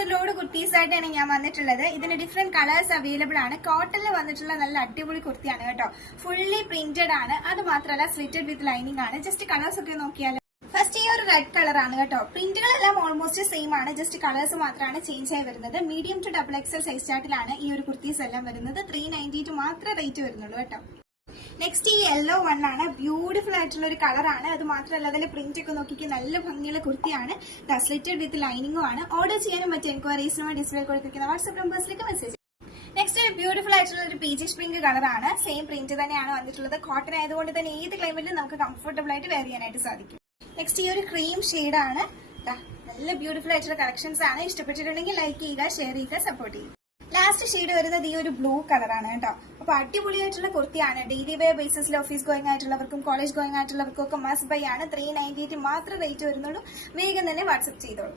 ഒരു ലോഡ് കുർത്തീസ് ആയിട്ടാണ് ഞാൻ വന്നിട്ടുള്ളത്. ഇതിന് ഡിഫറെന്റ് കളേഴ്സ് അവൈലബിൾ ആണ്. കോട്ടണിൽ വന്നിട്ടുള്ള നല്ല അടിപൊളി കുർത്തിയാണ് കേട്ടോ. ഫുള്ളി പ്രിന്റഡ് ആണ്. അത് മാത്രമല്ല സ്ലിറ്റഡ് വിത്ത് ലൈനിങ് ആണ്. ജസ്റ്റ് കളേഴ്സ് ഒക്കെ നോക്കിയാൽ ഫസ്റ്റ് ഈ ഒരു റെഡ് കളർ ആണ് കേട്ടോ. പ്രിന്റുകളെല്ലാം ഓൾമോസ്റ്റ് സെയിം ആണ്. ജസ്റ്റ് കളേഴ്സ് മാത്രമാണ് ചേഞ്ച് ആയി വരുന്നത്. മീഡിയം ടു XXL സൈസ് ചാർട്ടിലാണ് ഈ ഒരു കുർത്തീസ് എല്ലാം വരുന്നത്. 392 മാത്രമേ റേറ്റ് വരുന്നുള്ളൂ കേട്ടോ. നെക്സ്റ്റ് ഈ യെല്ലോ വൺ ആണ്. ബ്യൂട്ടിഫുൾ ആയിട്ടുള്ള ഒരു കളറാണ്. അത് മാത്രമല്ല അതിന്റെ പ്രിന്റ് ഒക്കെ നോക്കിക്ക് നല്ല ഭംഗിയുള്ള കുർത്തിയാണ്. സ്ലിറ്റഡ് വിത്ത് ലൈനിങ്ങും ആണ്. ഓർഡർ ചെയ്യാനും മറ്റു എൻക്വയറീസിനുമായി ഡിസ്പ്ലേ കൊടുത്തിരിക്കുന്ന വാട്സ്ആപ്പ് നമ്പേഴ്സിലേക്ക് മെസ്സേജ്. നെക്സ്റ്റ് ഒരു ബ്യൂട്ടിഫുൾ ആയിട്ടുള്ള ഒരു പീച്ച് സ്പ്രിംഗ് കളറാണ്. സെയിം പ്രിന്റ് തന്നെയാണ് വന്നിട്ടുള്ളത്. കോട്ടൺ ആയതുകൊണ്ട് തന്നെ ഏത് ക്ലൈമറ്റിലും നമുക്ക് കംഫർട്ടബിൾ ആയിട്ട് വെയർ ചെയ്യാനായിട്ട് സാധിക്കും. നെക്സ്റ്റ് ഈ ഒരു ക്രീം ഷെയ്ഡാണ്. നല്ല ബ്യൂട്ടിഫുൾ ആയിട്ടുള്ള കളക്ഷൻസ് ആണ്. ഇഷ്ടപ്പെട്ടിട്ടുണ്ടെങ്കിൽ ലൈക്ക് ചെയ്യുക, ഷെയർ ചെയ്യുക, സപ്പോർട്ട് ചെയ്യുക. ലാസ്റ്റ് ഷെയ്ഡ് വരുന്നത് ഈ ഒരു ബ്ലൂ കളറാണ് കേട്ടോ. അപ്പൊ അടിപൊളിയായിട്ടുള്ള കുർത്തിയാണ്. ഡെയിലി വെയർ ബേസിസിൽ ഓഫീസ് ഗോയിങ് ആയിട്ടുള്ളവർക്കും കോളേജ് ഗോയിങ് ആയിട്ടുള്ളവർക്കും ഒക്കെ മസ്റ്റ് ബൈ ആണ്. 398 മാത്രമേ റേറ്റ് വരുന്നുള്ളൂ. വേഗം തന്നെ വാട്സ്ആപ്പ് ചെയ്തോളൂ.